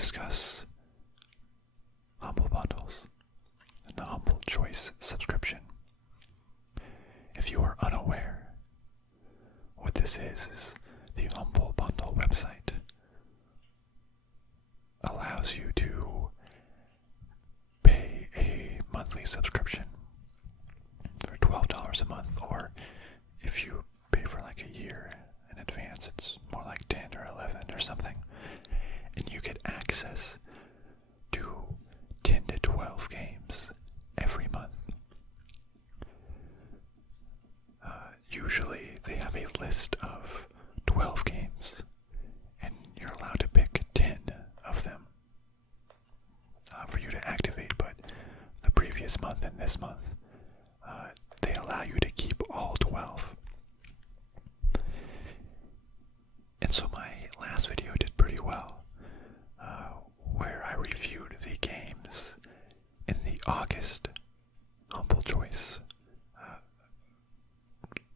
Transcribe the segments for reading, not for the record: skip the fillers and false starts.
discuss Humble Bundles and the Humble Choice subscription. If you are unaware, what this is the Humble Bundle website allows you to pay a monthly subscription for $12 a month, or if you pay for like a year in advance, it's more like 10 or 11 or something, and you get access to 10 to 12 games every month. Usually they have a list of 12 games, and you're allowed to pick 10 of them for you to activate, but the previous month and this month, they allow you to keep all 12. And so my last video did pretty well, where I reviewed the games in the August Humble Choice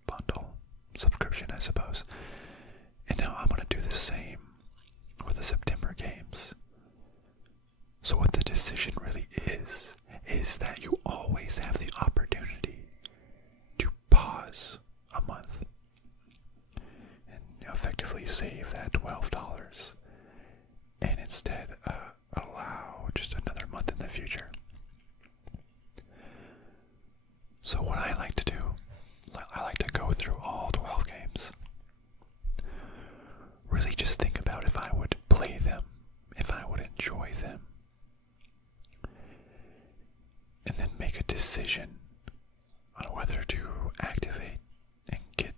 bundle subscription, I suppose. And now I'm going to do the same with the September games. So what the decision really is that you always have the opportunity to pause a month and effectively save that $12 and instead allow just another month in the future. So what I like to do, I like to go through all 12 games. Really just think about if I would play them, if I would enjoy them, and then make a decision on whether to activate and get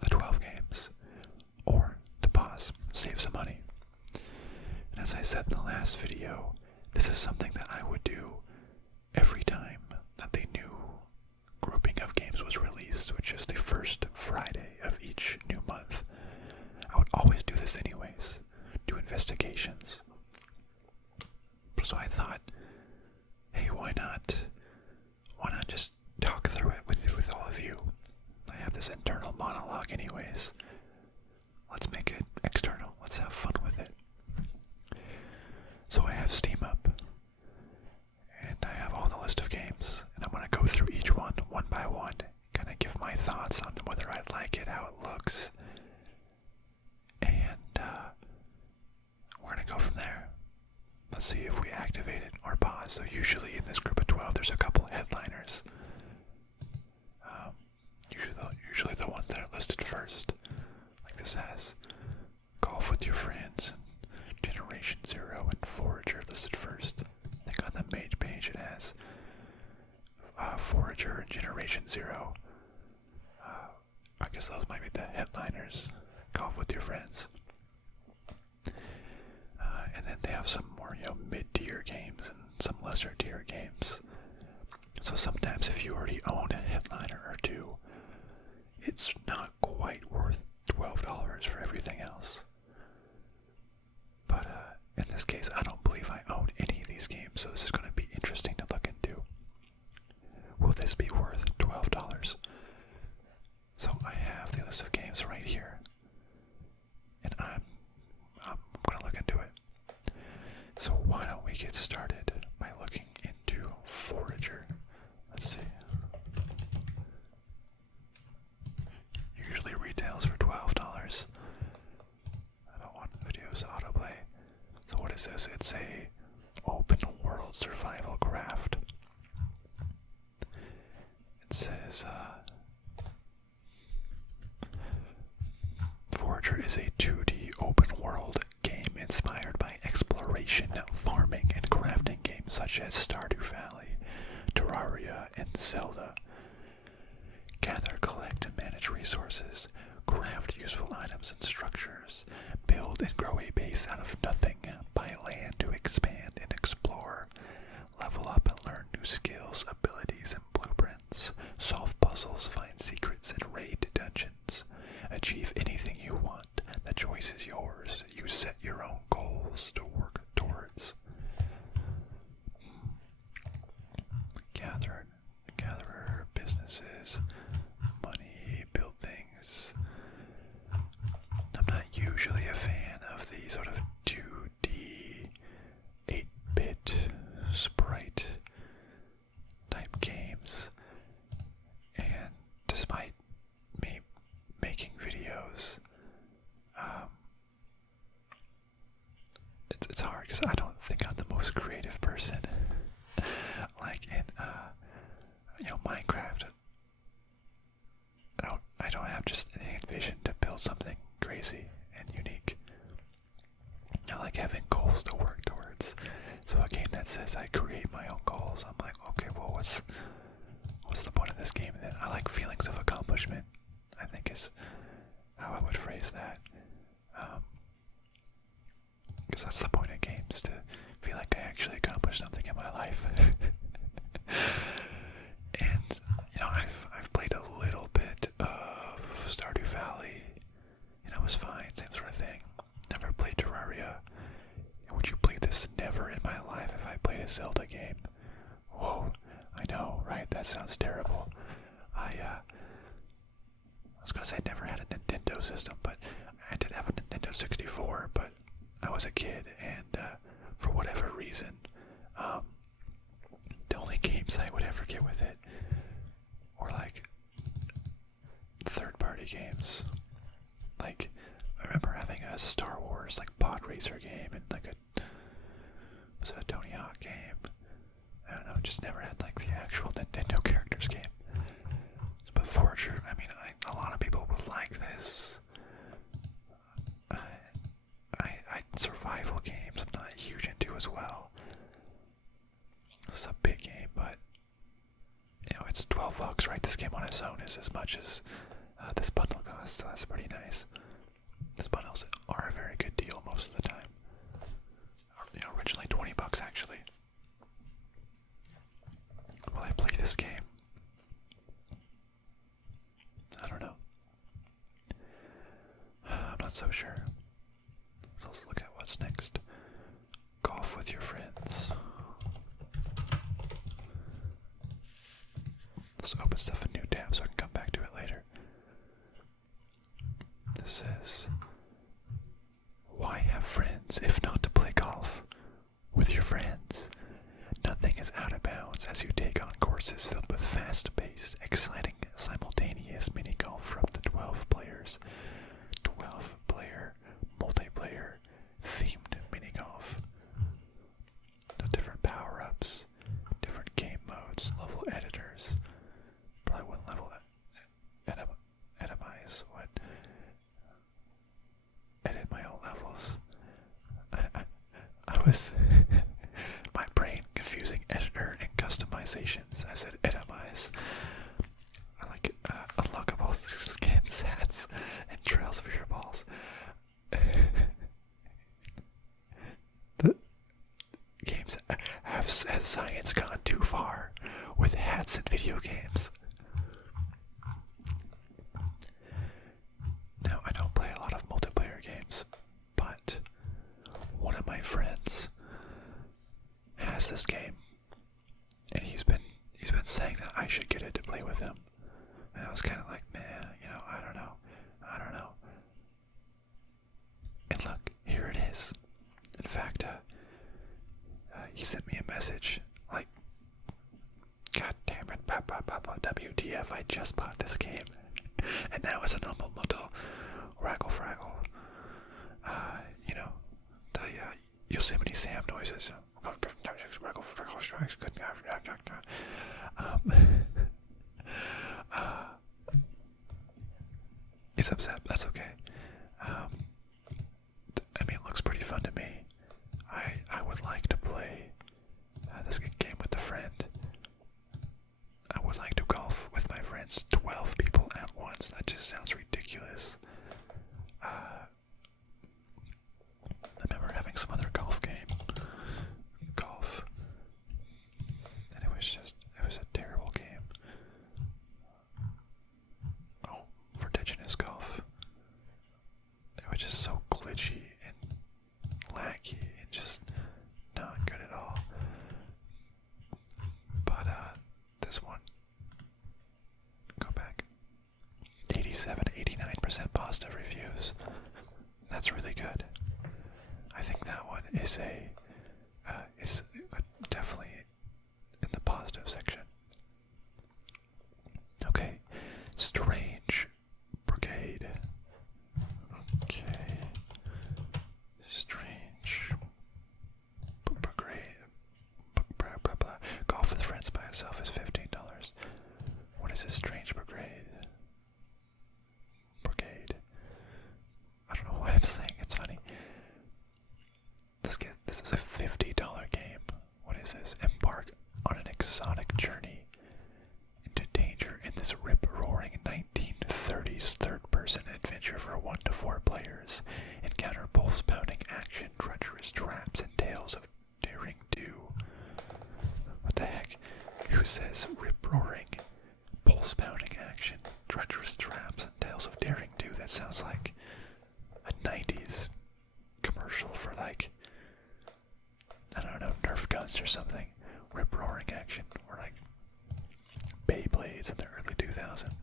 the 12 games, or to pause, save some money. And as I said in the last video, this is something that I would do every time that the new grouping of games was released, which is the first Friday of each new month. I would always do this anyways, do investigations. So I thought, hey, why not just talk through it with all of you? I have this internal monologue anyways. Let's make it external. Let's have fun with it. So I have Steam up, and I have all the list of games, and I'm going to go through each one by one, kind of give my thoughts on whether I like it, how it looks, and we're going to go from there. Let's see if we activate it or pause. So usually in this group of 12, there's a couple headliners. Usually the ones that are listed first. Like this has Golf with Your Friends and Generation Zero and Forager listed first. I think on the main page it has Forager and Generation Zero. I guess those might be the headliners. Golf with Your Friends. And then they have some more, mid-tier games and some lesser-tier games. So sometimes if you already own a headliner or two, it's not quite worth $12 for everything else. But in this case, I don't believe I own any of these games, so this is going to be interesting to look into. Will this be worth $12? So I have the list of games right here, and I'm going to look into it. So why don't we get started by looking into Forager. Let's see. Usually retails for $12. I don't want videos to autoplay. So what is this? It's a open world survival craft. It says Forager is a 2D open world game inspired by exploration, farming, and crafting games such as Stardew Valley, Terraria, and Zelda. Gather, collect, and manage resources, craft useful items and structures, build and grow a base out of nothing, buy land to expand and explore, level up and learn new skills, abilities, and blueprints, solve puzzles, find secrets, and raid dungeons. Achieve anything you want. The choice is yours. You set your own goals to work towards. Gatherer, businesses, money, build things. I'm not usually a fan of the sort of 2D hard because I don't think I'm the most creative person. Like in Minecraft, I don't have just the vision to build something crazy and unique. I like having goals to work towards. So a game that says I create my own goals, I'm like, okay, well, what's the point of this game? And then I like feelings of accomplishment, I think is how I would phrase that. Because that's the point of games, to feel like I actually accomplished something in my life. And, I've played a little bit of Stardew Valley, and it was fine, same sort of thing. Never played Terraria. Would you play this? Never in my life have I played a Zelda game. Whoa, I know, right? That sounds terrible. I was gonna say I never had a Nintendo system, but I did have a Nintendo 64, but I was a kid, and for whatever reason, the only games I would ever get with it were like third-party games. Like, I remember having a Star Wars like pod racer game and like was it a Tony Hawk game? I don't know, just never had like the actual Nintendo characters game. But Forager, I mean, a lot of people would like this. Survival games I'm not huge into as well. This is a big game, but it's $12, right? This game on its own is as much as this bundle costs, so that's pretty nice. These bundles are a very good deal most of the time. Originally $20 actually. Will I play this game? I don't know. I'm not so sure. So let's look at what's next. Golf with your friends. Let's open stuff in new tab so I can come back to it later. This says, why have friends if not to play golf with your friends? Nothing is out of bounds as you take on courses filled with fast-paced, exciting, simultaneous mini-golf for up to 12 players. 12-player, multiplayer, themed mini-golf. The different power-ups, different game modes, level editors. Probably wouldn't level itemize, what? Edit my own levels. I was my brain confusing editor and customizations. I said itemize. I like it. Unlockable skins, hats, and trails for your balls. The games has science gone too far with hats in video games? Now, I don't play a lot of multiplayer games, but one of my friends has this game, and he's been saying that I should get it to play with him. And I was kind of like, man, I don't know. And look, here it is. In fact, he sent me a message like, God damn it, WTF, I just bought this game. And now it's an humble model, Raggle Fraggle. The Yosemite Sam noises. He's upset, that's okay. It looks pretty fun to me. I would like to play this game with a friend. I would like to golf with my friends, 12 people at once. That just sounds ridiculous. I remember having some other golf game. And it was a terrible game. Oh, vertiginous golf. It was just so glitchy and laggy and just not good at all. But this one, go back, 87-89% positive reviews. That's really good. I think that one is definitely in the positive section. Okay, Strange Brigade. Okay, Strange This is a $50 game. What is this? Embark on an exotic journey into danger in this rip-roaring 1930s third-person adventure for 1 to 4 players. Encounter pulse-pounding action, treacherous traps, and tales of daring do. What the heck? Who says rip-roaring, pulse-pounding action, treacherous traps, and tales of daring do? That sounds like a 90s commercial for, like, I don't know, Nerf guns or something. Rip-roaring action, or like Beyblades in the early 2000s.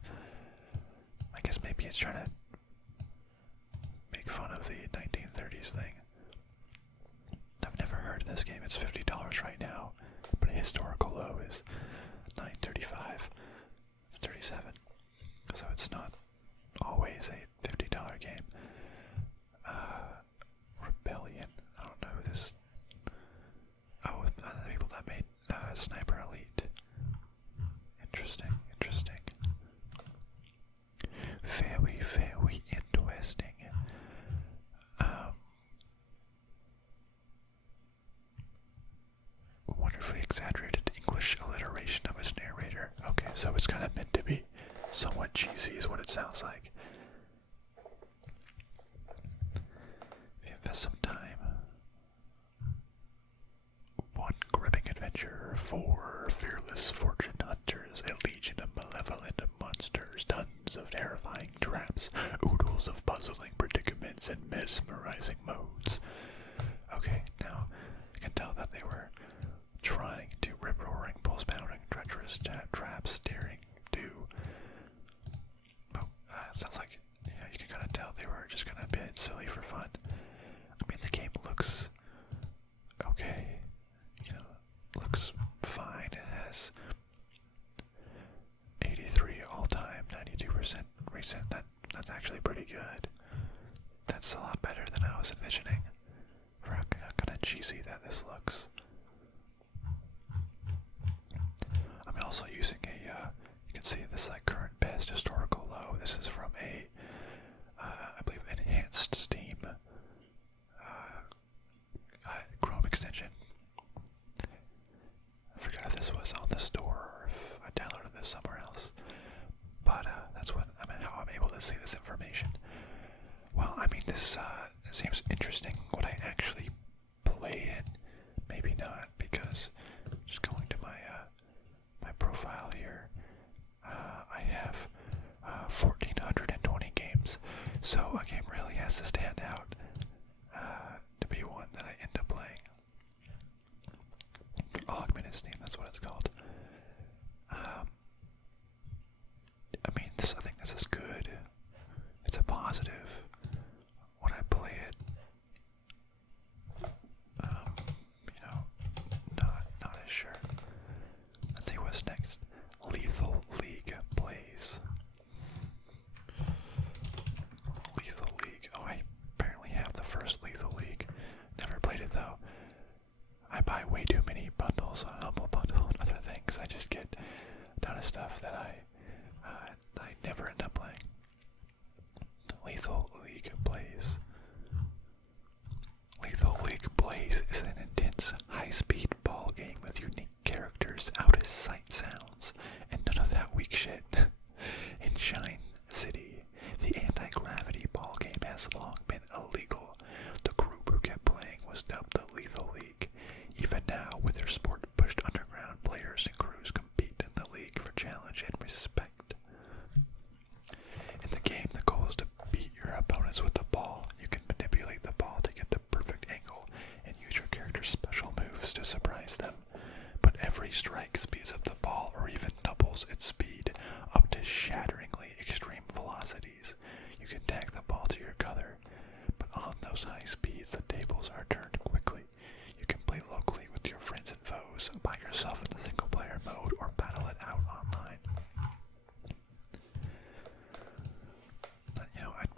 I guess maybe it's trying to make fun of the 1930s thing. I've never heard of this game. It's $50 right now, but a historical low is $9.35, $37. So it's not always a $50 game. Rebellion. I don't know who this. Oh, the people that made Sniper Elite. Interesting, interesting. Very, very interesting. Wonderfully exaggerated English alliteration of his narrator. Okay, so it's kind of meant to be somewhat cheesy is what it sounds like. If you invest some time. One gripping adventure, 4 fearless fortune hunters, a legion of malevolent monsters, tons of terrifying traps, oodles of puzzling predicaments, and mesmerizing modes. Okay, now I can tell that they were trying to rip-roaring, pulse-pounding, treacherous traps, daring do. Oh, sounds like, you can kind of tell they were just gonna be silly for fun. I mean, the game looks okay. Looks fine. It has 83 all-time, 92% recent. That's actually pretty good. That's a lot better than I was envisioning for how kind of cheesy that this looks. I'm also using you can see this like current best historical low. This is from a, I believe, enhanced Steam Chrome extension. I forgot if this was on the store or if I downloaded this somewhere else. But that's how I'm able to see this information. Well, I mean, this seems interesting. Would I actually play it? Maybe not, because just going to my my profile here, I have 1,420 games. So a game really has to stand out to be one that I end up playing. Augmented Steam, that's what it's called. I mean, I think this is good. It's a positive. When I play it, not as sure. Let's see what's next. Lethal League plays. Lethal League. Oh, I apparently have the first Lethal League. Never played it though. I buy way too many bundles on Humble Bundle and other things. I just get a ton of stuff that I never end up playing. Lethal League plays. Lethal League plays is an intense, high-speed ball game with unique characters, out-of-sight sounds, and none of that weak shit. In Shine City, the anti-gravity ball game has long been illegal. The group who kept playing was dubbed the Lethal League. Even now, with their sport pushed underground, players and crews compete in the league for challenge and respect. In the game, the goal is to beat your opponents with the ball. You can manipulate the ball to get the perfect angle and use your character's special moves to surprise them. But every strike speeds up the ball or even doubles its speed up to shatteringly extreme velocities. You can tag the ball to your color, but on those high speeds, the tables are turned quickly. You can play locally with your friends and foes, by yourself in the single-player mode, or battle it out online.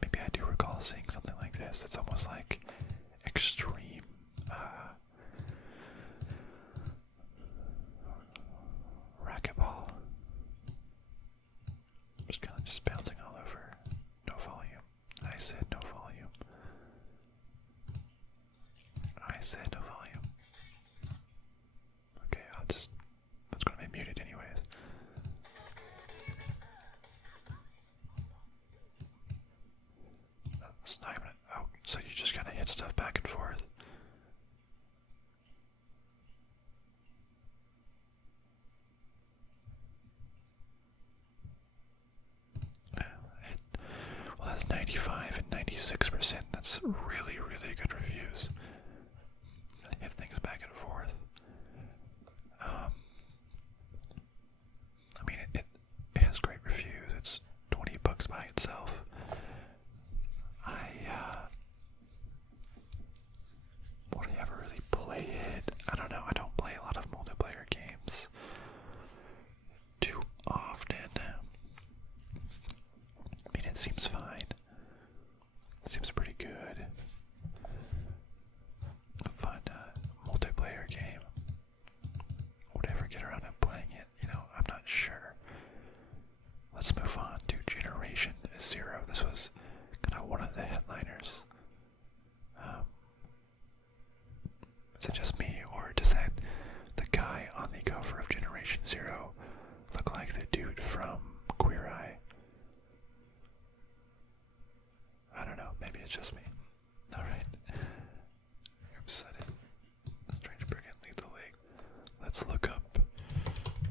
Maybe I do recall seeing something like this. It's almost like extreme, racquetball. Just kind of just bouncing all over. No volume. I said no volume. I said, no volume. Okay, it's gonna be muted anyways. It's not even, oh, so you just kinda hit stuff back and forth. Well, that's 95 and 96%. That's really, really good reviews. Hit things back and forth. I mean, it has great reviews. It's $20 by itself. Would I ever really play it? I don't know. I don't play a lot of multiplayer games too often. I mean, it seems fine. It seems pretty good. A fun multiplayer game. Would I ever get around to playing it? You know, I'm not sure. Let's move on to Generation Zero. This was kind of one of the headliners. Is it just me, or does that the guy on the cover of Generation Zero look like the dude from Queer Eye? I don't know, maybe it's just me. Alright. Oops, I did. Strange Brigade Lethal League. Let's look up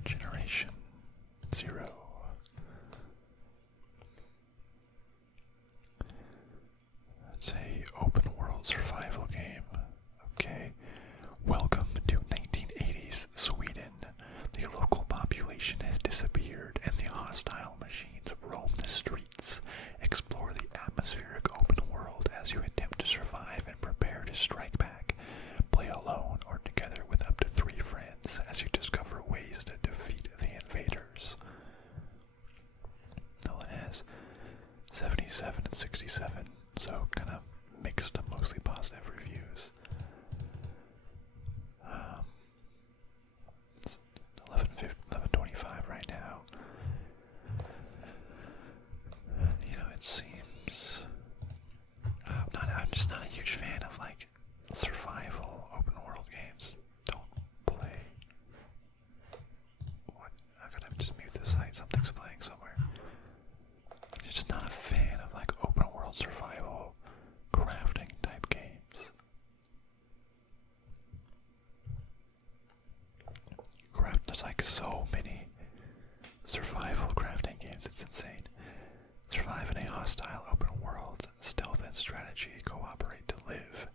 Generation Zero. It's a open world survival game. Okay. Welcome to 1980s Sweden. The local population has disappeared and the hostile machines roam the streets. Explore the atmospheric open world as you attempt to survive and prepare to strike back. Play alone or together with up to 3 friends as you discover ways to defeat the invaders. Well, it has 77 and 67, so kind of mixed up, mostly positive reviews. It's 11:25 right now. You know, it seems I'm just not a huge fan of like survival open world games. Don't play. What? I gotta just mute this site. Something's playing somewhere. I'm just not a fan of like open world survival crafting type games. There's like so many survival crafting games, it's insane. Survive in a hostile open world, stealth and strategy, cooperate to live.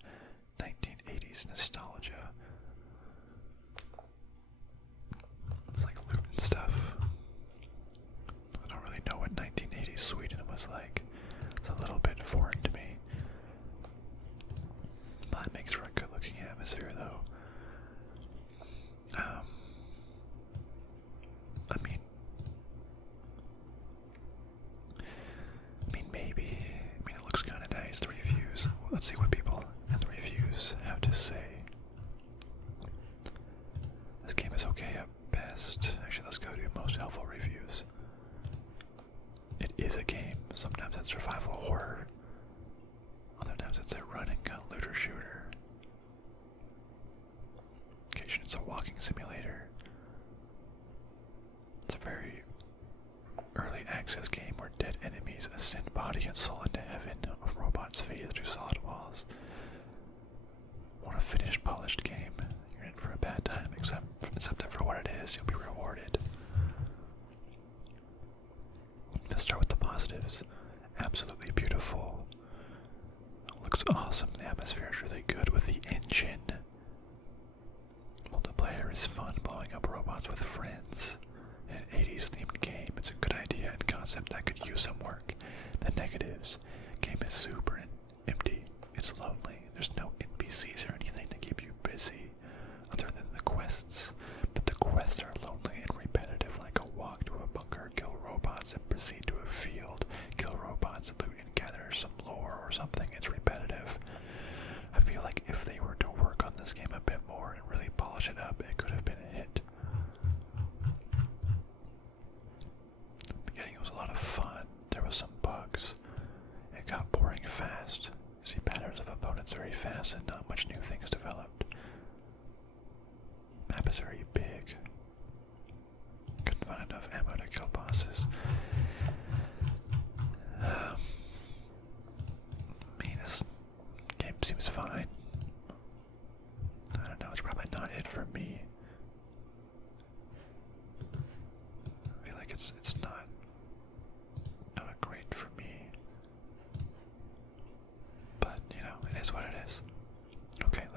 1980s nostalgia. It's like loot and stuff. I don't really know what 1980s Sweden was like. It's a little bit foreign to me. But it makes for a good looking atmosphere though. I mean, it looks kind of nice, the reviews. Let's see what people in the reviews have to say. This game is okay at best. Actually, let's go to most helpful reviews. It is a game. Sometimes it's survival horror. Other times it's a run and gun looter shooter. Occasionally it's a walking simulator. It's a very early access game where dead enemies ascend body and soul into heaven. Robots fade through solid walls. Want a finished, polished game? You're in for a bad time, except for what it is, you'll be rewarded. Let's start with the positives. Absolutely beautiful. Looks awesome. The atmosphere is really good with the engine. Multiplayer is fun, blowing up robots with friends. In an 80s themed game, it's a good idea and concept that could use some work. The negatives: game is super empty. It's lonely. There's no NPCs or anything to keep you busy, other than the quests. But the quests are lonely and repetitive, like a walk to a bunker, kill robots, and proceed to a field, kill robots, loot and gather some lore or something. It's repetitive. I feel like if they were to work on this game a bit more and really polish it up, it could have been a hit. The beginning was a lot of fun. There was some bugs. It got boring fast. You see patterns of opponents very fast and not much new things developed.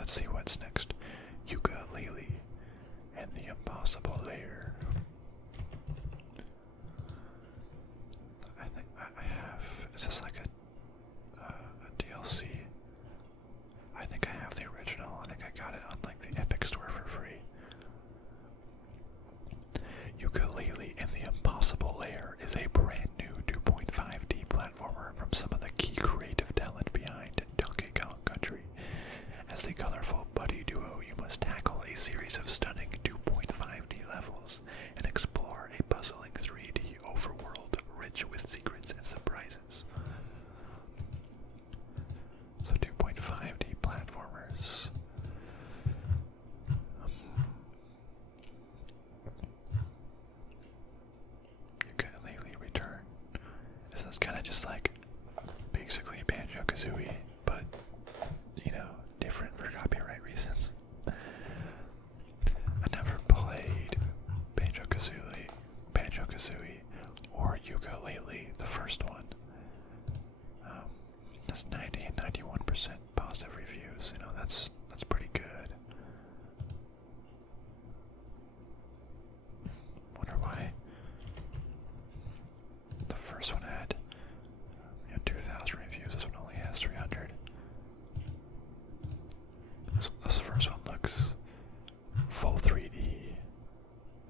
let's see what's next. Yooka-Laylee and the Impossible Lair. I think I have. Is this like a DLC? I think I have the original. I think I got it on like the Epic Store for free. Yooka-Laylee and the Impossible Lair is a brand new 2.5D platformer from some of the key creative talent behind Donkey Kong Country. As the colorful buddy duo, you must tackle a series of stunning 2.5D levels and explore a puzzling 3D overworld rich with secrets and surprises. So 2.5D platformers. Yooka-Laylee Return. This is kind of just like basically Banjo-Kazooie, but you know, different for copyright reasons. I never played Banjo-Kazooie or Yooka-Laylee, the first one. That's 90 and 91% positive reviews. You know, that's pretty good. Wonder why the first one had 2,000 reviews. This one only has 300. This first one looks full 3D.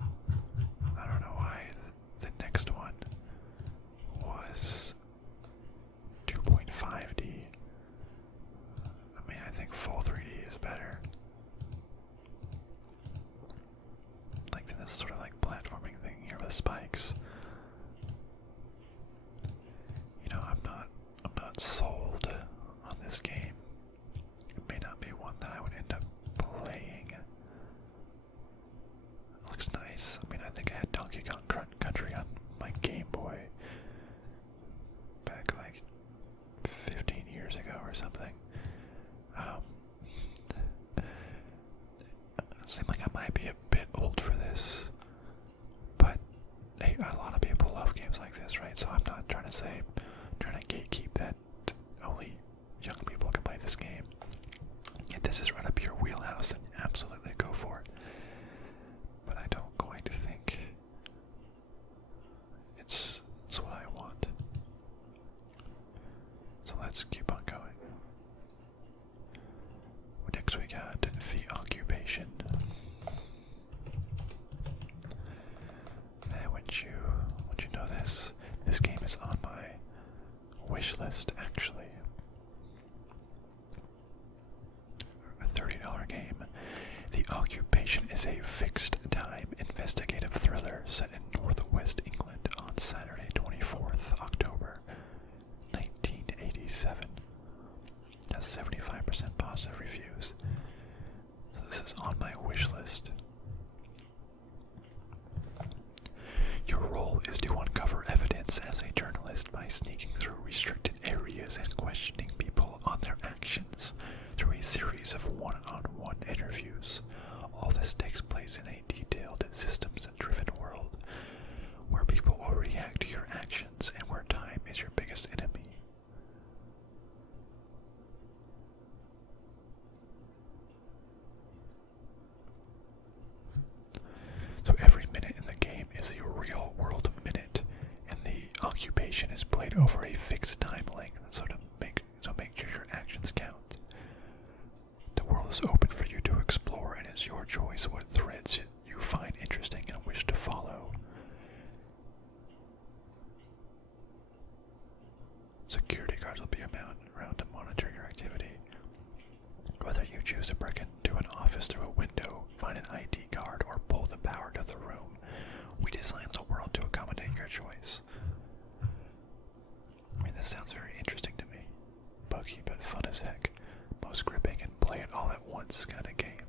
I don't know why the next one was 2.5D. I mean, I think full 3D is better. Like this sort of like platforming thing here with spikes. You know, I'm not sold on this game. It may not be one that I would end up playing. It looks nice. I mean, I think I had Donkey Kong Country on my Game Boy back like 15 years ago or something. It seemed like I might be a bit old for this, but hey, a lot of people love games like this, right? So I'm not trying to gatekeep that only young people can play this game. If this is right up your wheelhouse, then absolutely go for it. But I don't quite think it's what I want. So let's keep on going. Next we got The Occupation. And would you know this? This game is on my wish list, actually. A $30 game. The Occupation is a fixed-time investigative thriller set in northwest England on Saturday, 24th October, 1987. Has 75% positive reviews. So this is on my wish list. Your role is to uncover evidence as a journalist by sneaking through restricted areas and questioning people on their actions through a series of one-on-one interviews. All this takes place in a detailed, systems-driven world where people will react to your actions and where time is your biggest enemy. So every minute in the game is a real world minute, and the occupation is played over a fixed time length, so make sure your actions count. The world is open for you to explore, and it's your choice what threads you find interesting and wish to follow. Security guards will be around to monitor your activity. Whether you choose to break into an office through a window, find an ID card, or pull the power to the room, we designed the world to accommodate your choice. I mean, this sounds very interesting to me. Buggy but fun as heck. Most gripping and play it all at once kind of game.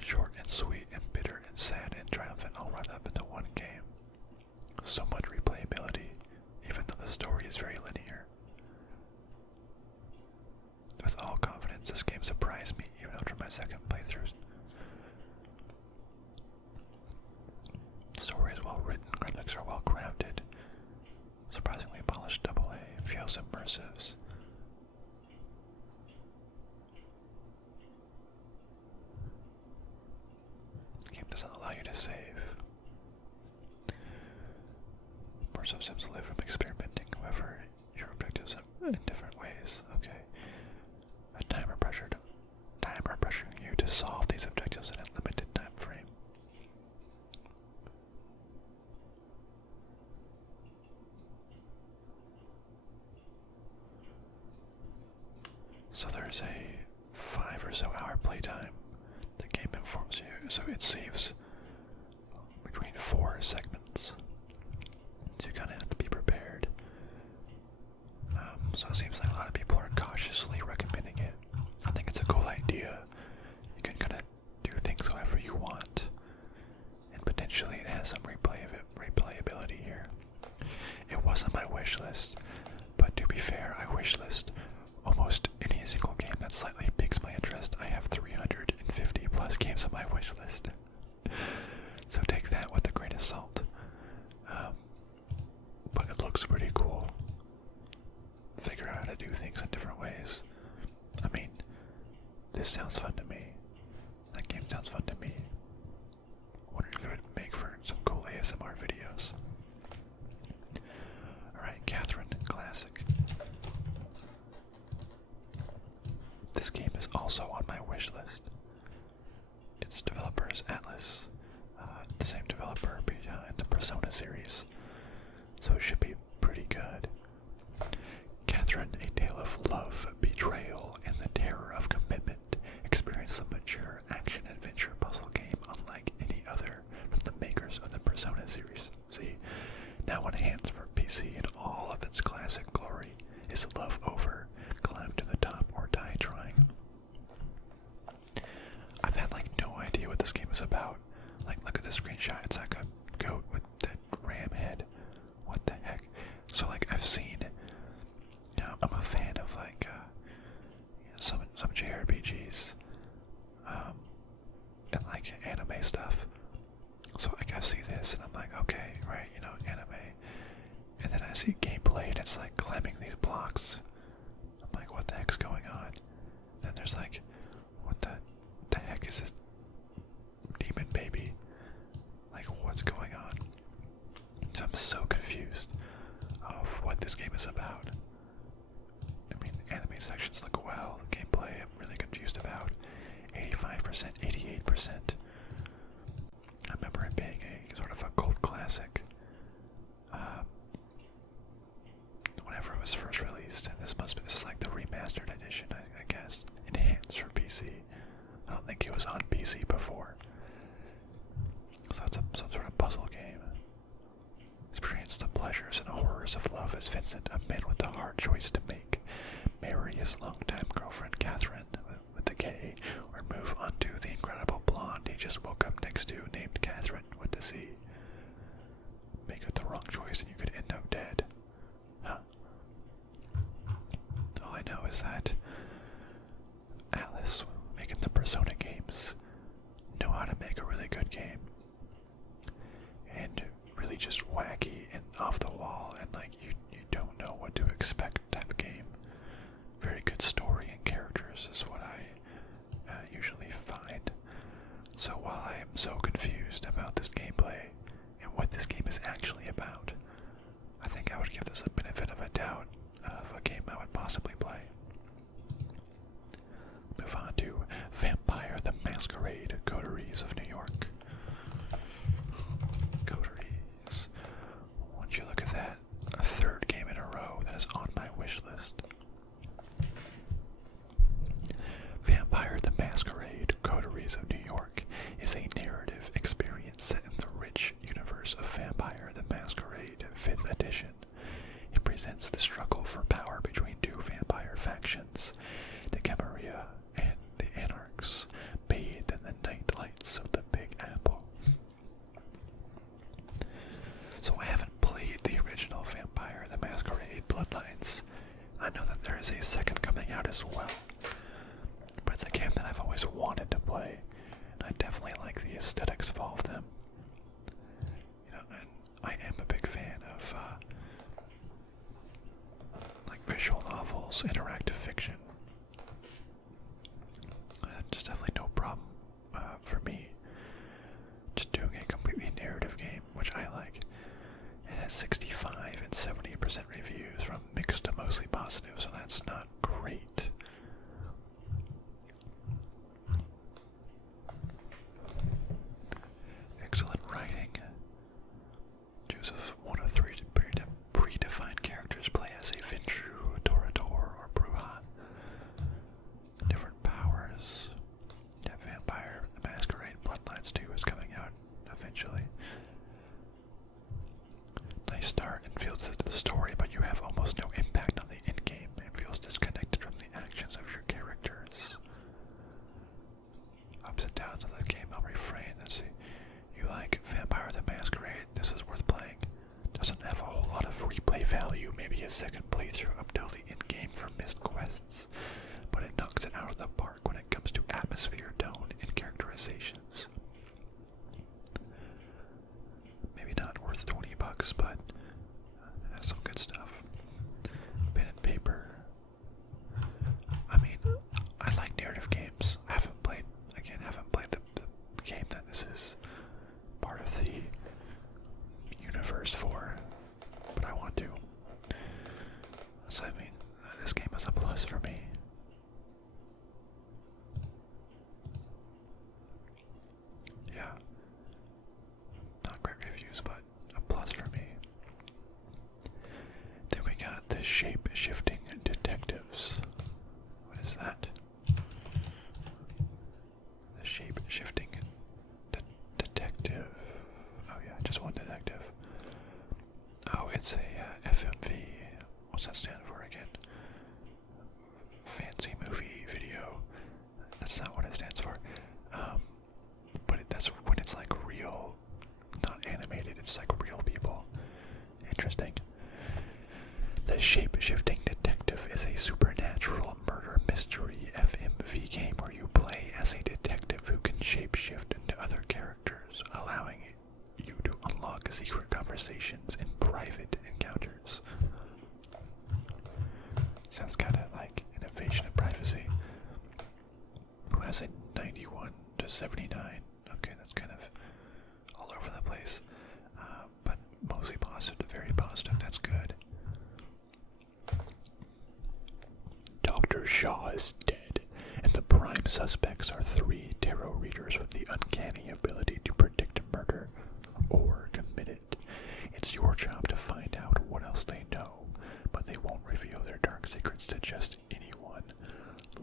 Short and sweet and bitter and sad and triumphant all wrapped up into one game. So much replayability, even though the story is very linear. With all confidence, this game surprised me even after my second playthrough. The story is well written, graphics are well crafted, surprisingly polished AA, feels immersive. hours of Sims live from experimenting. However, your objectives in different ways. Okay. A timer pressuring you to solve these objectives in a limited time frame. So there's a 5 or so hour playtime. The game informs you, so it saves between 4 segments. So you kind of have to be prepared. So it seems like a lot of people are cautiously recommending it. I think it's a cool idea. You can kind of do things however you want, and potentially it has some replayability here. It wasn't my wish list, but to be fair, I wish list almost any single game that slightly piques my interest. I have 350 plus games on my wish list. So take that with a grain of salt. But it looks pretty cool. Figure out how to do things in different ways. I mean, this sounds fun to me. That game sounds fun to me. I wonder if it would make for some cool ASMR videos. Alright, Catherine, classic. This game is also on my wish list. Its developer is Atlas, the same developer behind the Persona series, so it should be pretty good. Catherine, a tale of love, betrayal, and the terror of commitment. Experience a mature action-adventure puzzle game unlike any other from the makers of the Persona series. See, now enhanced for PC in all of its classic glory. Is love over? Climb to the top or die trying. I've had like no idea what this game is about. Like, look at the screenshot. It's like a goat with that ram head. What the heck? So like I've seen, you know, I'm a fan of like some JRPGs, and like anime stuff. So like I see this and I'm like, okay, right, you know, anime. And then I see gameplay and it's like climbing these blocks. I'm like, what the heck's going on? Then there's like, what the heck is this demon baby? Like, what's going on? So I'm so confused of what this game is about. I mean, the anime sections look well. Gameplay, I'm really confused about. 85%, 88%. I remember it being a sort of a cult classic. Whenever it was first released, and this is like the remastered edition, I guess. Enhanced for PC. I don't think it was on PC before. So it's some sort of puzzle game. Experience the pleasures and horrors of love as Vincent, a man with a hard choice to make. Marry his longtime girlfriend Catherine with a K, or move on to the incredible blonde he just woke up next to named Catherine with a C. Make it the wrong choice and you could end up dead. Huh. All I know is that Atlas, making the Persona games, know how to make a really good game. And really just wacky and off the wall, and like you don't know what to expect type of game. Very good story and characters is what I usually find. So while I am so confused about this gameplay and what this game is actually about, I think I would give this a benefit of a doubt of a game I would possibly play. Move on to Vampire the Masquerade, Coteries of New York. Coteries. Won't you look at that? A third game in a row that is on my wish list. Vampire the Masquerade, Coteries of New York is a narrative experience set in the rich universe of Vampire the Masquerade 5th edition. It presents the struggle for power between two vampire factions, the Camarilla and the Anarchs, bathed in the night lights of the Big Apple. So I haven't played the original Vampire the Masquerade Bloodlines. I know that there is a second coming out as well, but it's a game that I've always wanted to play, and I definitely like the aesthetics of all of them. You know, and I am a big fan of like visual novels, interactive fiction. There's definitely no problem for me just doing a completely narrative game, which I like. It has 65 ups and downs of the game, I'll refrain. Let's see. You like Vampire the Masquerade? This is worth playing. Doesn't have a whole lot of replay value, maybe a second playthrough up till the end-game for missed quests, but it knocks it out of the park when it comes to atmosphere, tone, and characterizations. Maybe not worth $20, but has some good stuff. Pen and paper. I mean, I like narrative games. I haven't played the game that this is part of the universe for, but I want to. So I mean, this game is a plus for me. Yeah. Not great reviews, but a plus for me. Then we got the Shapeshifting Detectives. What is that? The Shapeshifting Detective. Oh yeah, just one detective. Oh, it's a FMV. What's that stand for again? Fancy movie video. That's not what it stands for. But that's when it's like real, not animated. It's like real people. Interesting. The Shape-Shifting Detective is a supernatural murder mystery FMV game where you play as a detective who can shapeshift into other characters, allowing you to unlock secret conversations and private encounters. Sounds kind of like an invasion of privacy. Who has a 91 to 79? Okay, that's kind of all over the place. But mostly positive to very positive. That's good. Dr. Shaw is dead, and the prime suspects are 3 tarot readers with the uncanny ability to predict murder or commit it. It's your job to find out what else they know, but they won't reveal their dark secrets to just anyone.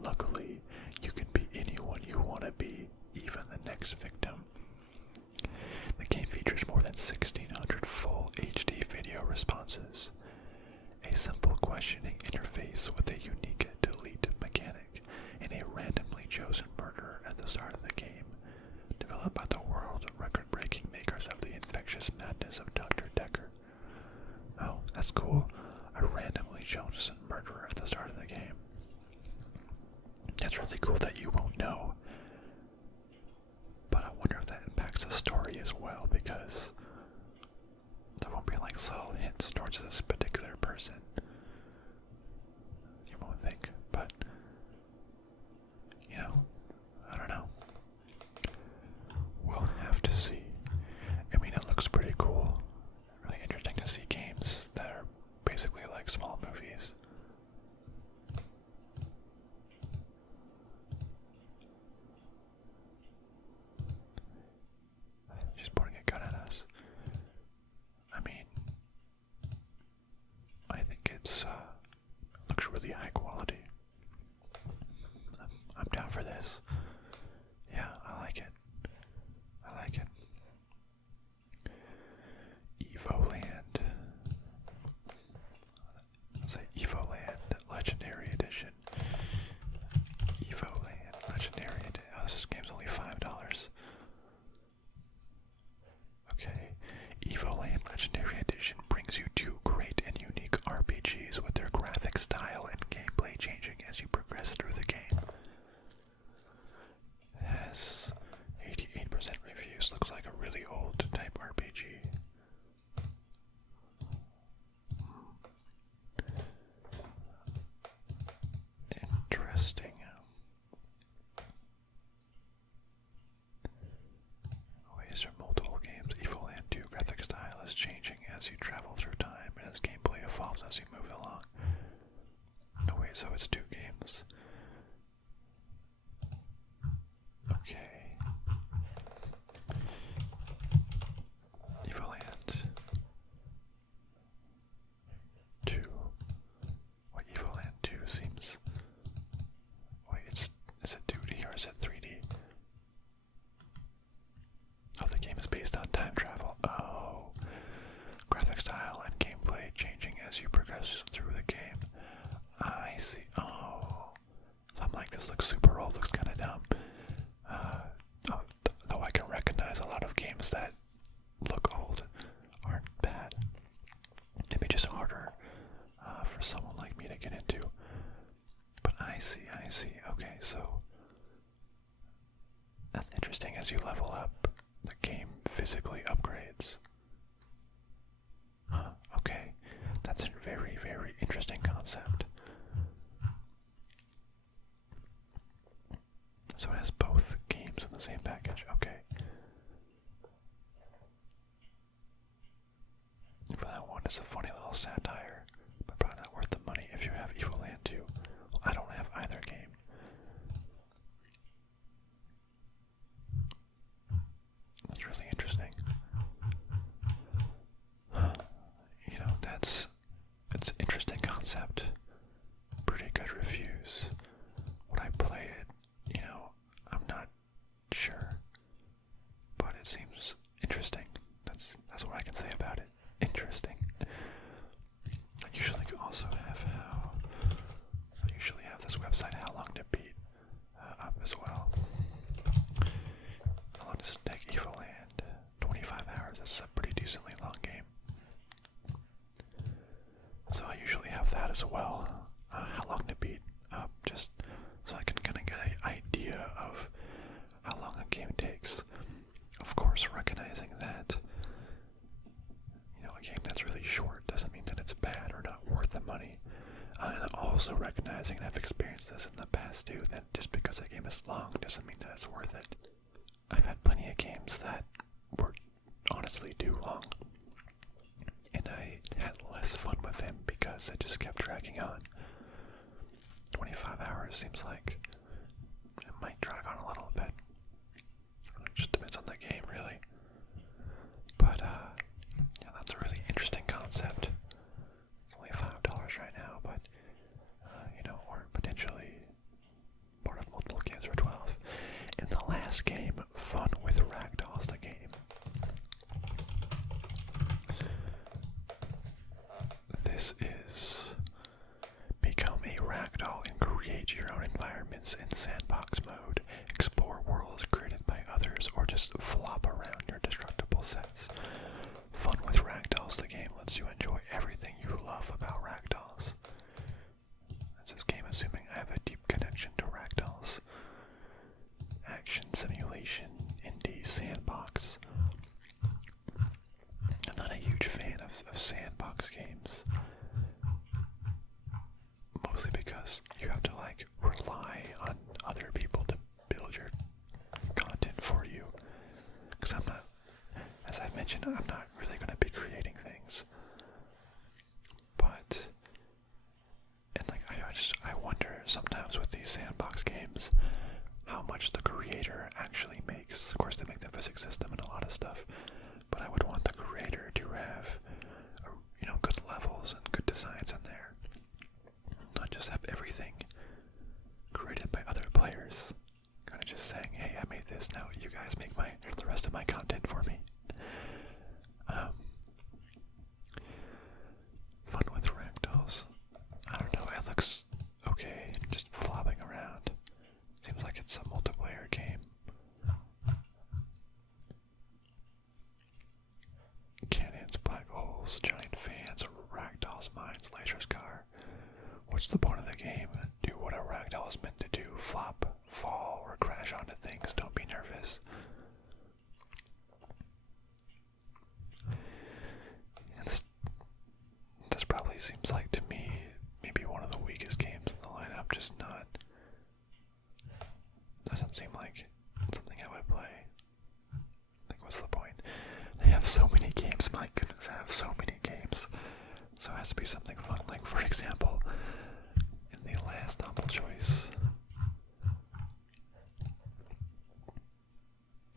Luckily, you can be anyone you want to be, even the next victim. The game features more than 1,600 full HD video responses, a simple questioning interface with a unique delete mechanic, and a randomly chosen murderer at the start of the game, developed by the world record-breaking makers of the infectious madness of Dr. Decker. Oh, that's cool. A randomly chosen murderer at the start of the game. That's really cool that you won't know. But I wonder if that impacts the story as well, because there won't be like subtle hints towards this particular person. You won't think, but you know, I don't know. We'll have to see. I mean, it looks pretty cool. Really interesting to see games that are basically like small movies. She's pointing a gun at us. I mean, I think it's looks really high quality. I'm down for this. Yeah, I like it. I like it. Evoland. Let's say Evoland Legendary Edition. Evoland Legendary Edition. Oh, this game's only $5. Okay. Evoland Legendary Edition brings you 2 great and unique RPGs with their graphic style and gameplay changing as you progress through the game. It has 88% reviews. Looks like a really old type RPG. Interesting. Ways are multiple games. Evoland 2 graphic style is changing as you travel through time, and as gameplay evolves as you move along. Oh wait, so it's 2 games. Okay. Evoland 2. Wait, Evoland 2 seems... Wait, is it 2D or is it 3D? Oh, the game is based on time travel. Oh. Graphic style and gameplay changing as you progress through the game. I see. Oh. So I'm like, this looks super old, looks kind of dumb. That's interesting. As you level up, the game physically upgrades. Huh, okay. That's a very, very interesting concept. So it has both games in the same package. Okay. For that one, it's a funny little satire, but probably not worth the money if you have Evoland 2. Well, I don't have either game. That's really interesting. You know, it's an interesting concept. Pretty good reviews. Would I play it? You know, I'm not sure, but it seems interesting. That's what I can say about it. Interesting. I usually also have this website, How Long to Beat, up as well. How long does it take Evoland? 25 hours. It's a pretty decently long game. So I usually have that as well. How Long to Beat up, just so I can kind of get an idea of how long a game takes. Of course, recognizing that, you know, a game that's really short doesn't mean that it's bad or not worth the money. And also recognizing, and I've experienced this in the past too, that just because a game is long doesn't mean that it's worth it. I've had plenty of games that were honestly too long, and I had less fun with them because it just kept dragging on. 25 hours seems like it might drag on a little bit. It just depends on the game, really. But, yeah, that's a really interesting concept. It's only $5 right now, but, you know, or potentially part of multiple games for 12. In the last game, Fun with Ragdolls, the game. This is become a ragdoll and create your own environments in sandbox mode. Explore worlds created by others or just flop around your destructible sets. Fun with Ragdolls, the game lets you enjoy everything you love about ragdolls. That's this game assuming I have a deep connection to ragdolls. Action, simulation, indie, sandbox. I'm not a huge fan of sandbox games. Mostly because you have to, like, rely on other people to build your content for you. Because I'm not, as I've mentioned, I'm not really going to be creating things. But, and like, I wonder sometimes with these sandbox games, how much the creator actually makes. Of course, they make the physics system and a lot of stuff, but I would want the creator to have, you know, good levels and good designs in there. Not just have everything created by other players. Kind of just saying, hey, I made this, now you guys make the rest of my content for me. Fun with ragdolls. I don't know, it looks okay, just flopping around. Seems like it's a multiplayer game. Cannons, black holes, giant fans, ragdolls, mines, lasers, car. What's the point of the game? Do what a ragdoll is meant to do. Flop, fall, or crash onto things. Don't be nervous. And this probably seems like, to me, maybe one of the weakest games in the lineup. Just not... doesn't seem like something I would play. Like, what's the point? They have so many games. My goodness, I have so many games. So it has to be something fun. Like, for example, in the last humble choice,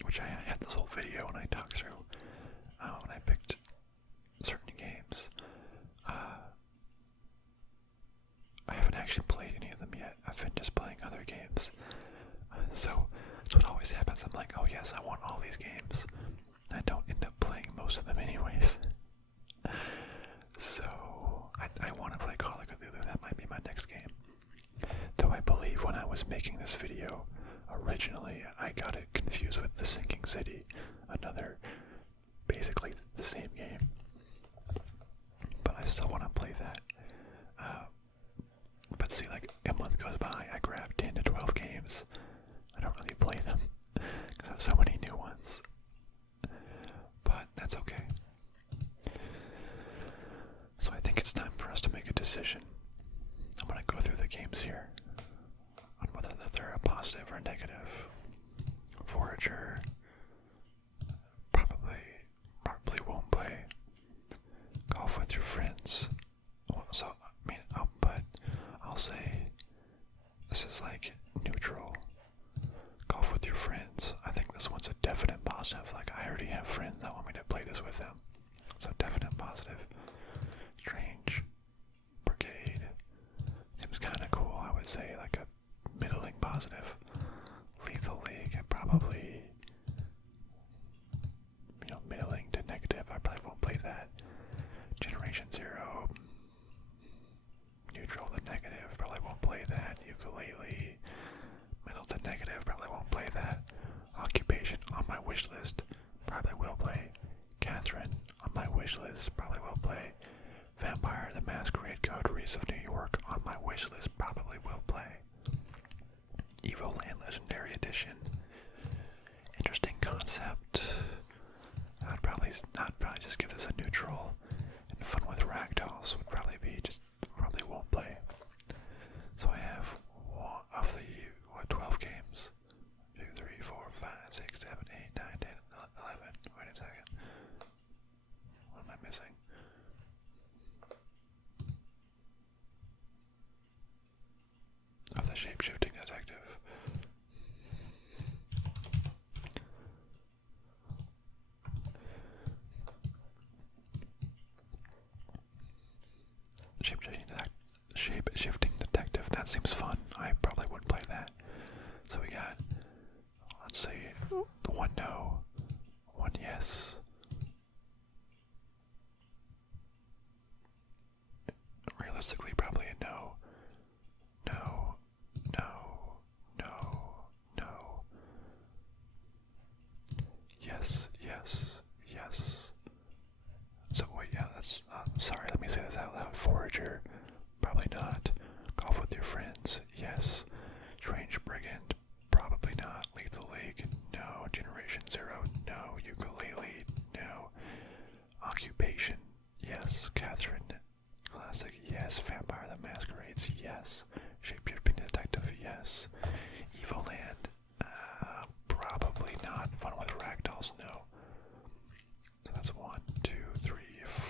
which I had this whole video when I talked through, when I picked certain games, I haven't actually played any of them yet. I've been just playing other games. So it always happens. I'm like, oh yes, I want all these games. I don't end up playing most of them anyways. So I want to play Call of Cthulhu. That might be my next game. Though I believe when I was making this video, originally I got it confused with The Sinking City, another basically the same game. But I still want to play that. But see, like, a month goes by, I grab 10 to 12 games. I don't really play them, friends that want me to play this with them. So definite positive. Strange Brigade seems kind of cool. I would say like a middling positive. Lethal League, probably, middling to negative. I probably won't play that. Generation Zero, neutral to negative. Probably won't play that. Yooka-Laylee, middle to negative. Probably won't play that. Occupation on my wish list. Probably will play. Catherine on my wish list. Probably will play. Vampire the Masquerade Coteries of New York on my wish list. Probably will play. Evoland Legendary Edition. Interesting concept. I'd probably just give this a neutral. And Fun with Ragdolls would probably won't play. So I have of the 12 games. 2, 3, 4, 5, 6, 7, 8, 9, 10, 11. Wait a second. What am I missing? Of the Shapeshifting Detective. Shapeshifting Detective. That seems fun. I probably would play that. So we got, let's see, the one no, one yes. Realistically, probably a no. No, no, no, no. Yes, yes, yes. So wait, yeah, that's, sorry, let me say this out loud. Forager, probably not. Golf with your friends, yes. Strange Brigand, probably not. Lethal League, no. Generation Zero, no. Yooka-Laylee, no. Occupation, yes. Catherine, classic, yes. Vampire the Masquerades, yes. Shapeshifting Detective, yes. Evoland, probably not. Fun with Ragdolls, no. So that's 1, 2, 3,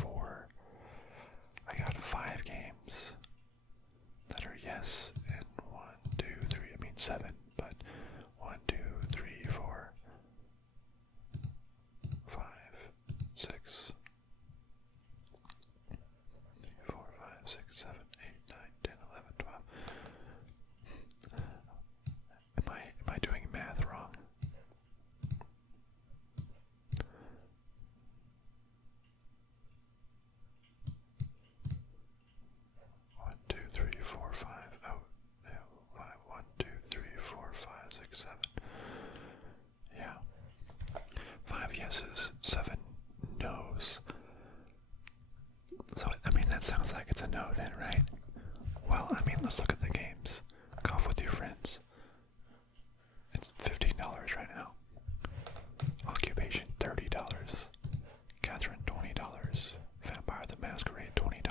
4. I got 5 games that are yes, and 1, 2, 3, I mean 7, but 1, 2, 3, 4, 5, 6, 4, 5, 6, 7, 8, 9, 10, 11, 12. Am I doing math wrong? One, two, three, four, five. Oh, yeah, 1, 2, 3, 4, 5, 6, 7. Yeah. 5 yeses, 7 no's. So, I mean, that sounds like it's a no then, right? Well, I mean, let's look at the games. Golf with your friends. It's $15 right now. Occupation, $30. Catherine, $20. Vampire the Masquerade, $20.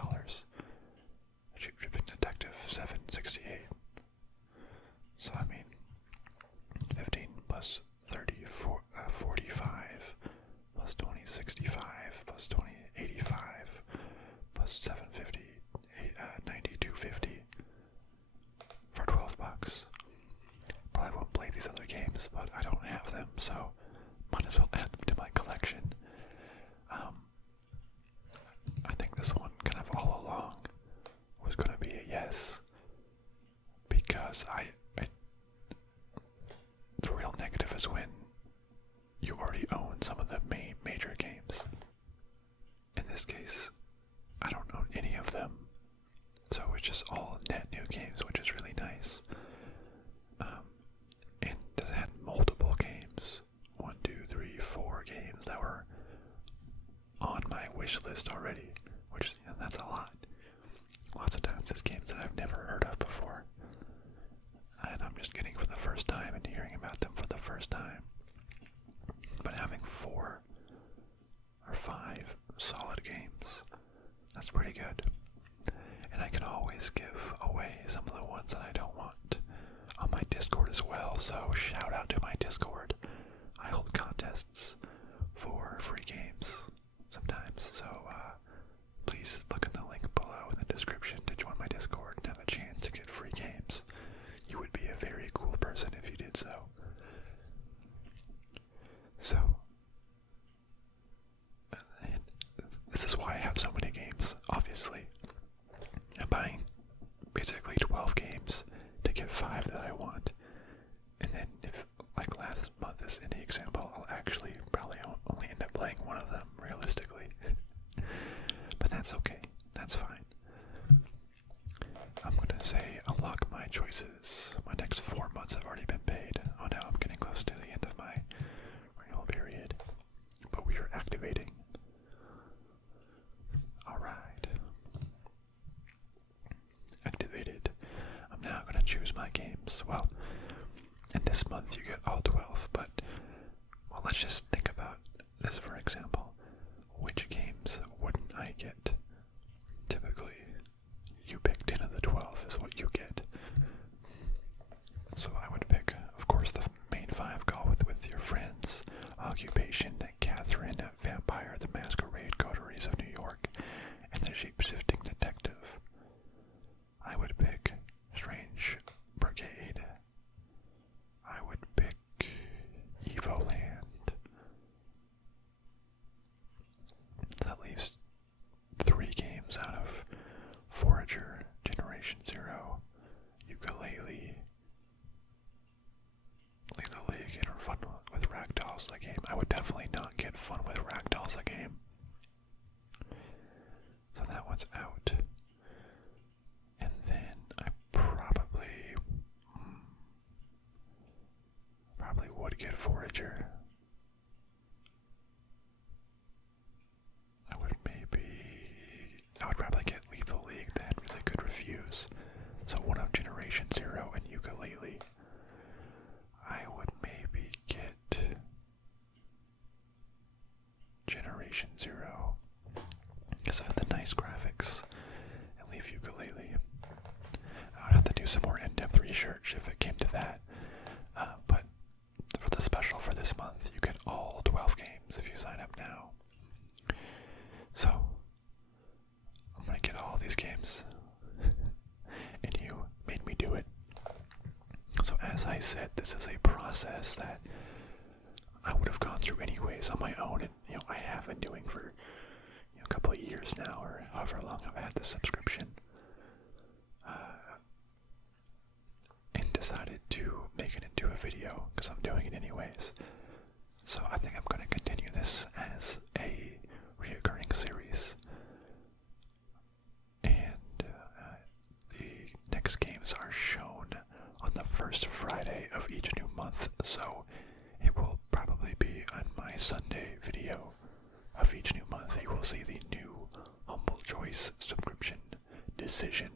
Shapeshifting Detective, $7.68. So I mean, 15 plus 30, 45, plus 20, 65, plus 20, 85, plus 750, 92.50 for $12. Probably won't play these other games, but I don't have them, so might as well add them to my collection. I think this one kind of all along was going to be a yes, because the real negative is when you already own some of the major games. In this case, I don't own any of them, so it's just all net new games, which is really nice. And it had multiple games, 1, 2, 3, 4 games that were on my wish list already, which, that's a lot. Lots of times it's games that I've never heard of before, and I'm just getting for the first time and hearing about them for the first time. But having 4 or 5 solid games, that's pretty good. And I can always give away some of the ones that I don't want on my Discord as well, so shout out to my Discord. I hold contests for free games sometimes, so please look in the link below in the description to join my Discord and have a chance to get free games. You would be a very cool person if you let's just think about this for example. Which games wouldn't I get? Typically, you pick 10 of the 12 is what you get. So I would pick, of course, the main 5 go with your friends. Occupation, Catherine, Vampire, the Masquerade, Coteries of New York, and the Shapeshifting Detective. I would pick Strange Brigade. I would pick Evoland. That leaves 3 games out of Forager, Generation Zero, Yooka-Laylee, Lethal League, and Fun with Ragdolls, the game. I would definitely not get Fun with Ragdolls, the game. So that one's out. And then I probably would get Forager. I would probably get Lethal League, that had really good reviews. So one of Generation Zero and Yooka-Laylee. I would maybe get Generation Zero because of the nice graphics, and leave Yooka-Laylee. I would have to do some more in-depth research if it came to that. But for the special for this month, you get all 12 games if you sign up now. So, I'm gonna get all these games, and you made me do it. So as I said, this is a process that I would have gone through anyways on my own, and I have been doing for a couple of years now, or however long I've had the subscription, and decided to make it into a video because I'm doing it anyways. So I think I'm going to continue this as a reoccurring series, and the next games are shown on the first Friday of each new month, so it will probably be on my Sunday video of each new month. You will see the new Humble Choice subscription decision